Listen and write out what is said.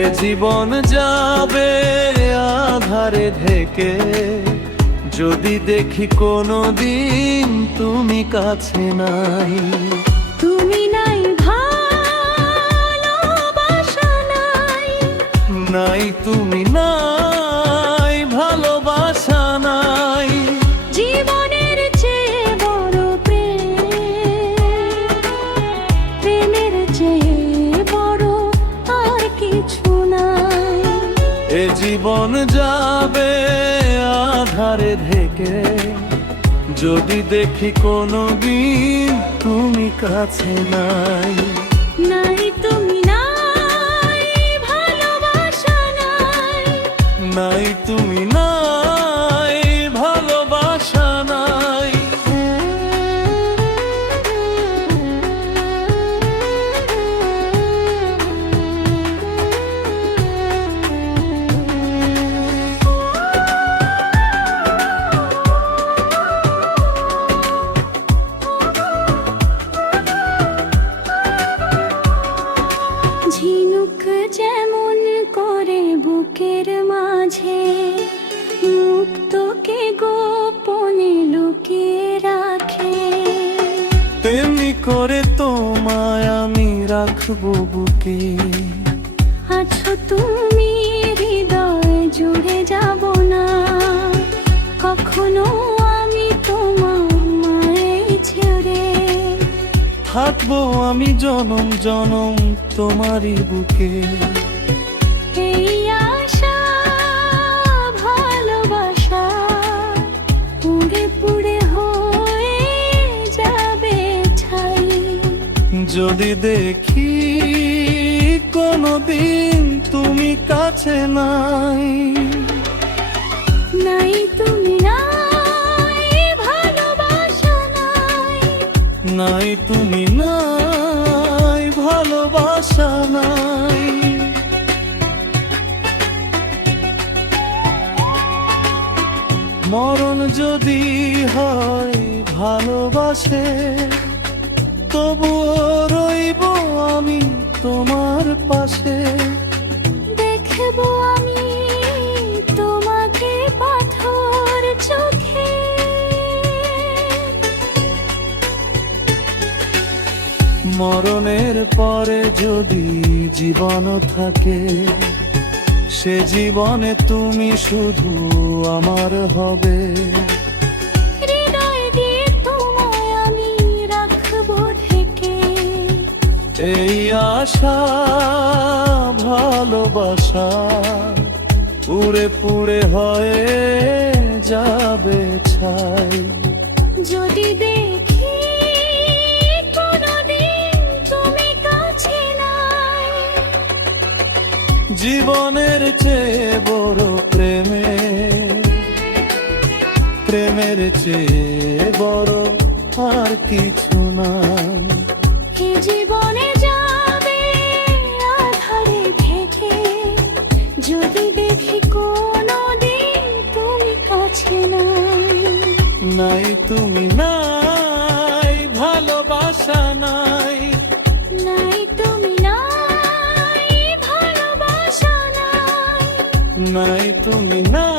এ জীবন যাবে আধারে ঢেকে, যদি দেখি কোনোদিন তুমি কাছে নাই। তুমি নাই, ভালোবাসা নাই, নাই তুমি নাই, ভালোবাসা নাই। জীবনের চেয়ে বড় প্রেম, প্রেমের চেয়ে বড় আর কিছু নাই। এ জীবন যাবে আধারে ঢেকে, যদি দেখি কোনোদিন তুমি কাছে নাই। নাই তুমি নাই, ভালোবাসা নাই, নাই তুমি নাই, ভালোবাসা নাই। ঝিনুক যেমন করে বুকের মাঝে, মুক্তকে গোপনে লুকিয়ে রাখে, তেমনি করে তোমায় আমি রাখবো বুকে। আছো তুমি হৃদয় জুড়ে যাব না, কখনো আমি তোমার মায়ে ছেড়ে। থাকবো আমি জনম জনম তোমারই বুকে। এই আশা ভালোবাসা পুড়ে পুড়ে হয়ে যাবে ছাই। যদি দেখি কোনোদিন তুমি কাছে নাই। নাই তুমি নাই, ভালোবাসা নাই, নাই তুমি নাই, ভালোবাসা নাই। মরণ যদি হয় ভালোবাসে, তবুও রইব আমি তোমার পাশে। দেখবো আমি তোমাকে পাথর চোখে। মরণের পরে যদি জীবন থাকে, সে জীবনে তুমি শুধু আমার হবে। হৃদয় দিয়ে তোমায় আমি রাখবো ঢেকে। এই আশা ভালোবাসা পুড়ে পুড়ে হয়ে যাবে ছাই। যদি দেখি কোনোদিন তুমি কাছে নাই। জীবনের চেয়ে বড় প্রেমের চেয়ে বড় আর কিছু নাই। এ জীবনে যাবে আধারে ঢেকে, যদি দেখি কোনোদিন তুমি কাছে নাই। নাই তুমি নাই, ভালোবাসা নাই। নাই তুমি নাই, ভালোবাসা নাই, নাই তুমি নাই।